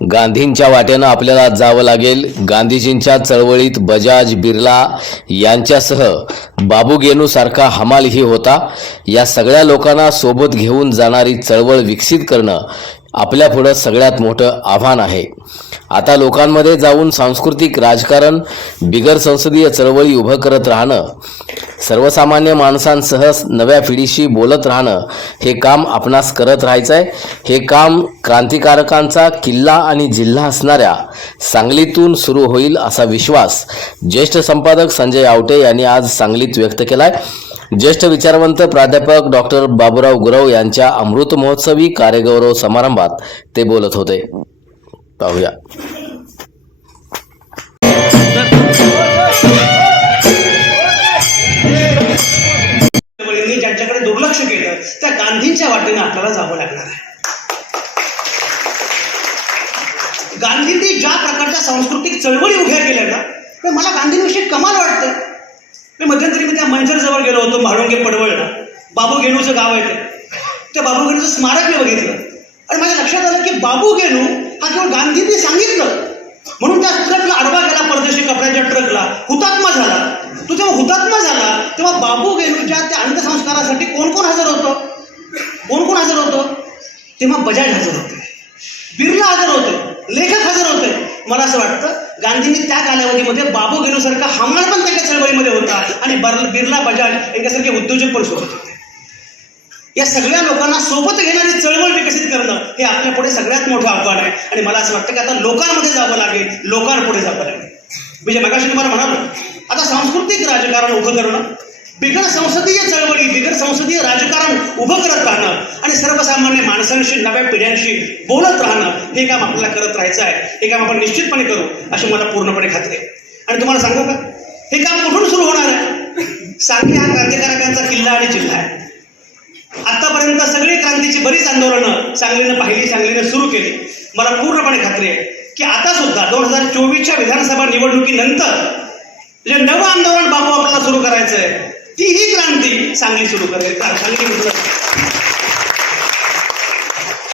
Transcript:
गांधींच्या वाटेनं आपल्याला जावं लागेल. गांधीजींच्या चळवळीत बजाज बिर्ला यांच्यासह बाबू गेनूसारखा हमालही होता. या सगळ्या लोकांना सोबत घेऊन जाणारी चळवळ विकसित करणं आपल्या पुढं सगळ्यात मोठं आव्हान आहे. आता लोकांमध्ये जाऊन सांस्कृतिक राजकारण बिगर संसदीय चळवळी उभं करत राहणं सर्वसामान्य माणसांसह नव्या पिढीशी बोलत राहणं हे काम आपणास करत राहायचं आहे हे काम क्रांतिकारकांचा किल्ला आणि जिल्हा असणाऱ्या सांगलीतून सुरू होईल असा विश्वास ज्येष्ठ संपादक संजय आवटे यांनी आज सांगलीत व्यक्त केला आहे ज्येष्ठ विचारवंत प्राध्यापक डॉक्टर बाबूराव गुरव यांच्या अमृत महोत्सवी कार्यगौरव समारंभात ते बोलत होते. पाहूया. ज्यांच्याकडे दुर्लक्ष केलं त्या गांधींच्या वाटेने आपल्याला जावं लागणार आहे. गांधींनी ज्या प्रकारच्या सांस्कृतिक चळवळी उभ्या केल्या ना मला गांधींविषयी कमाल वाटतं. मी मध्यंतरी मी त्या मंचरजवळ गेलो होतो म्हाळुंगे पडवळला बाबू गेनूचं गाव आहे ते. त्या बाबू गेनूचं स्मारक मी बघितलं. आणि माझ्या लक्षात आलं की बाबू गेणू हा केवळ गांधींनी सांगितलं. म्हणून त्या ट्रकला आडवा गेला परदेशी कपड्याच्या ट्रकला. हुतात्मा झाला. तो जेव्हा हुतात्मा झाला तेव्हा बाबू गेनूच्या त्या अंत्यसंस्कारासाठी कोण कोण हजर होतं? कोण कोण हजर होतं? तेव्हा बजाज हजर होते. बिर्ला हजर होते. लेखक हजर होते. मला असं वाटतं गांधींनी त्या कालावधीमध्ये बाबू गेनूसारखा हमाल पण त्याच्या चळवळीमध्ये होता. आणि बिर्ला बजाज यांच्यासारखे उद्योजक पण सोबत होते. या सगळ्या लोकांना सोबत घेणारी चळवळ विकसित करणं हे आपल्या पुढे सगळ्यात मोठं आव्हान आहे. आणि मला असं वाटतं की आता लोकांमध्ये जावं लागेल लोकांपुढे जावं लागेल. म्हणजे मगाशी तुम्हाला म्हणालो आता सांस्कृतिक राजकारण उभं करणं बिगर संसदीय चळवळी बिगर संसदीय राजकारण उभं करत राहणं आणि सर्वसामान्य माणसांशी नव्या पिढ्यांशी बोलत राहणं हे काम आपल्याला करत राहायचं आहे. हे काम आपण निश्चितपणे करू अशी मला पूर्णपणे खात्री आहे. आणि तुम्हाला सांगू का? हे काम कुठून सुरू होणार आहे? सांगली हा क्रांतिकारकांचा किल्ला आणि जिल्हा आहे. आतापर्यंत सगळी क्रांतीची बरीच आंदोलनं सांगलीनं पाहिली सांगलीनं सुरू केली. मला पूर्णपणे खात्री आहे की आता सुद्धा दोन हजार चोवीसच्या विधानसभा निवडणुकीनंतर जे नवं आंदोलन बाबू आपल्याला सुरू करायचं आहे तीही क्रांती सांगली सुरू करेल सांगली